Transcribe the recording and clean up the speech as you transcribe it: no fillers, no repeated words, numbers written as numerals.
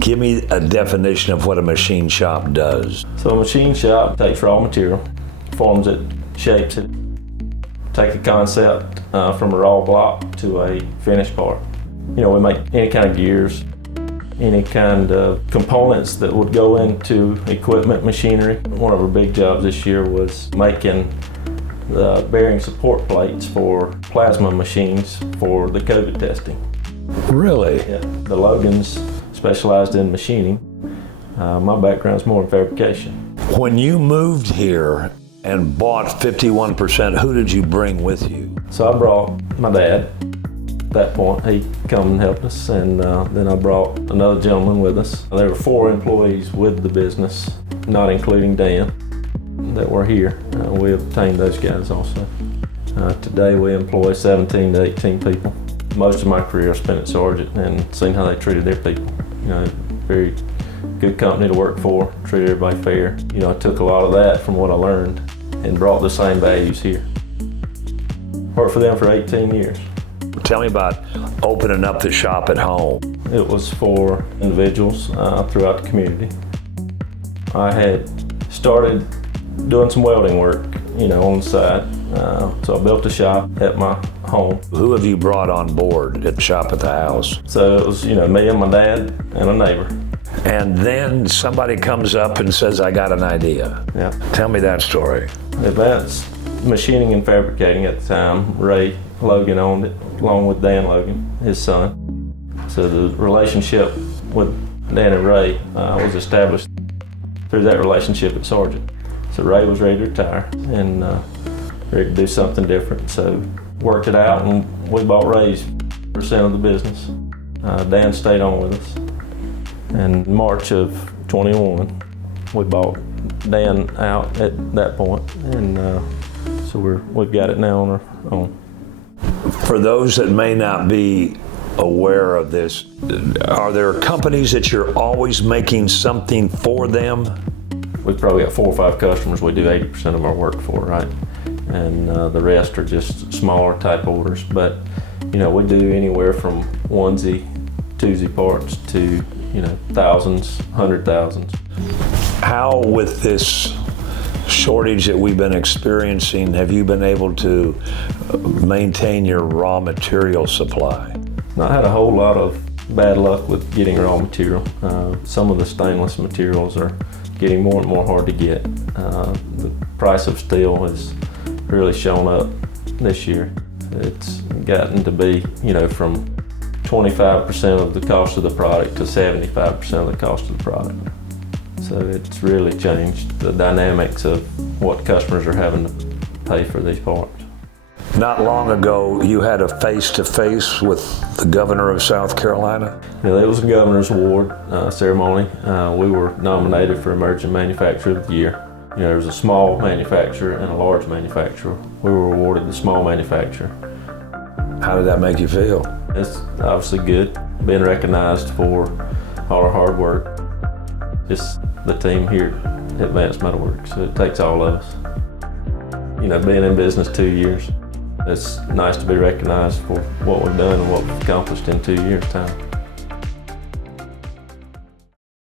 Give me a definition of what a machine shop does. So a machine shop takes raw material, forms it, shapes it, take a concept from a raw block to a finished part. You know, we make any kind of gears, any kind of components that would go into equipment, machinery. One of our big jobs this year was making the bearing support plates for plasma machines for the COVID testing. Really? Yeah. The Logans specialized in machining. My background's more in fabrication. When you moved here and bought 51%, who did you bring with you? So I brought my dad. At that point, he come and helped us, and then I brought another gentleman with us. There were 4 employees with the business, not including Dan, that were here. We obtained those guys also. Today we employ 17 to 18 people. Most of my career I spent at Sargent and seen how they treated their people. You know, very good company to work for, treated everybody fair. You know, I took a lot of that from what I learned and brought the same values here. Worked for them for 18 years. Tell me about opening up the shop at home. It was for individuals throughout the community. I had started doing some welding work, you know, on the side. So I built a shop at my home. Who have you brought on board at shop at the house? So it was, you know, me and my dad and a neighbor. And then somebody comes up and says, I got an idea. Yeah. Tell me that story. Advanced Machining and Fabricating at the time, Ray Logan owned it, along with Dan Logan, his son. So the relationship with Dan and Ray was established through that relationship at Sargent. So Ray was ready to retire and ready to do something different. So worked it out, and we bought Ray's % of the business. Dan stayed on with us. In March of 21, we bought Dan out at that point, and so we've got it now on our own. For those that may not be aware of this, are there companies that you're always making something for them? We've probably got 4 or 5 customers we do 80% of our work for, right? And the rest are just smaller type orders. But, you know, we do anywhere from onesie, twosie parts to, you know, thousands, 100,000s. How, with this shortage that we've been experiencing, have you been able to maintain your raw material supply? Not had a whole lot of bad luck with getting raw material. Some of the stainless materials are getting more and more hard to get. The price of steel has really shown up this year. It's gotten to be, you know, from 25% of the cost of the product to 75% of the cost of the product. So it's really changed the dynamics of what customers are having to pay for these parts. Not long ago, you had a face-to-face with the governor of South Carolina. Yeah, it was a governor's award ceremony. We were nominated for Emerging Manufacturer of the Year. You know, there's a small manufacturer and a large manufacturer. We were awarded the small manufacturer. How did that make you feel? It's obviously good, being recognized for all our hard work. Just the team here at Advanced Metalworks. It takes all of us. You know, being in business 2 years, it's nice to be recognized for what we've done and what we've accomplished in 2 years' time.